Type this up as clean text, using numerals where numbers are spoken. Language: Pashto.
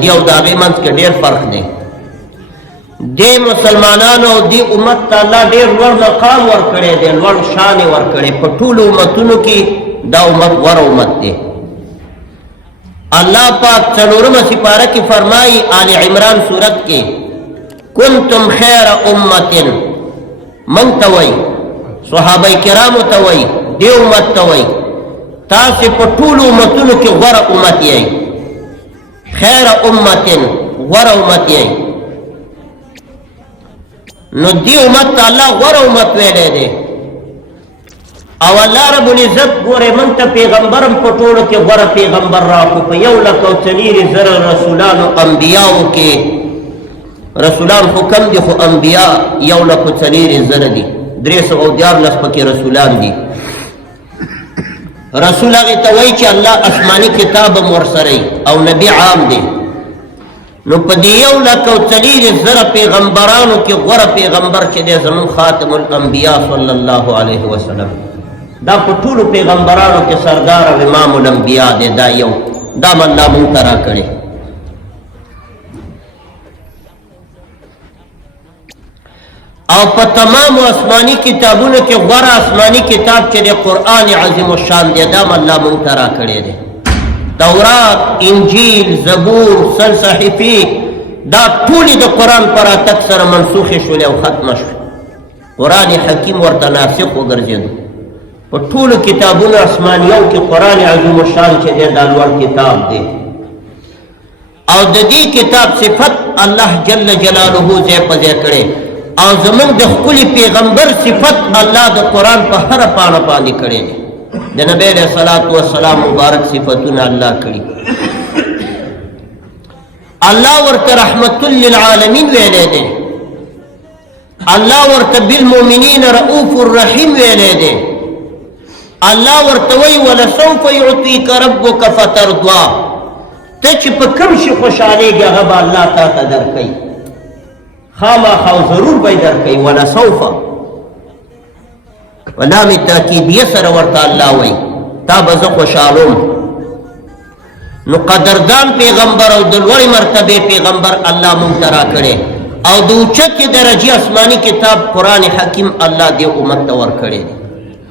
دی او د هغې منځ کې ډېر فرق دی. دې مسلمانانو او دې امت ته الله ډېر لوړ مقام ورکړی دی، لوړ شان یې ورکړی. په ټولو امتونو کې دا امت غوره امت دی. اللہ پاک څلورمه سپاره کې فرمایي آل عمران صورت کې کنتم خیر امت، من ته وایي صحابه کرامو ته وایي دې امت ته وایي تاسې په ټولو امتونو کې غوره امت یئ، خیر امت غوره امت یئ. نو دې امت ته الله غوره امت ویلی دی. او الله رب العزت ګوره موږ ته پیغمبرم په ټولو کې غوره پیغمبر راکړو. په 1,04,000 رسولانو انبیاو کې رسولان خو کم دي، خو انبیا 1,04,000 دي، 314 پکې رسولان دي. رسول هغې ته وایي چې الله آسماني کتاب هم ورسره او نبي عام دی. نو په دې 1,04,000 پیغمبرانو کې غوره پیغمبر چې دی زموږ خاتم الانبیا صلی الله علیه وسلم. دا په ټولو پیغمبرانو کې سردار او امام الانبیا دی. دا یو دا الله مونږ ته راکړی. او په تمامو آسماني کتابونو کې غوره آسماني کتاب چې دی قرآن عظیم الشان دی، دا الله مونږ ته راکړی دی. تورات، انجیل، زبور، سل صحیفې دا ټولې د قرآن په راتګ سره منسوخې شولې او ختمه شوې. قرآن حکیم ورته ناسخ وګرځېدو. په ټولو کتابونو آسمانیو کې قرآن عظیم الشان چې دی دا لوړ کتاب دی. او د دې کتاب صفت الله جل جلاله ځای په ځای کړی. او زموږ د ښکلي پیغمبر صفت الله د قرآن په هره پاڼه باندې کړی دی. د نبی علیه الصلاة والسلام مبارک صفتونه الله کړي. الله ورته رحمت للعالمین ویلی دی. الله ورته بالمؤمنین رؤوف الرحیم ویلی دی. الله ورته وایي ولسوف یعطیک ربک فترضا. ته چې په کوم شي خوشحالېږي هغه به الله تا ته درکوي، خامخا او ضرور به یې درکوي. ولسوف ولام تاکیدیه سره ورته الله وایي تا به زه خوشحالوم. نو قدردان پیغمبر او د لوړې مرتبې پیغمبر الله مونږ ته راکړی. او د اوچتې درجې آسماني کتاب قرآن حکیم الله دې امت ته ورکړی دی.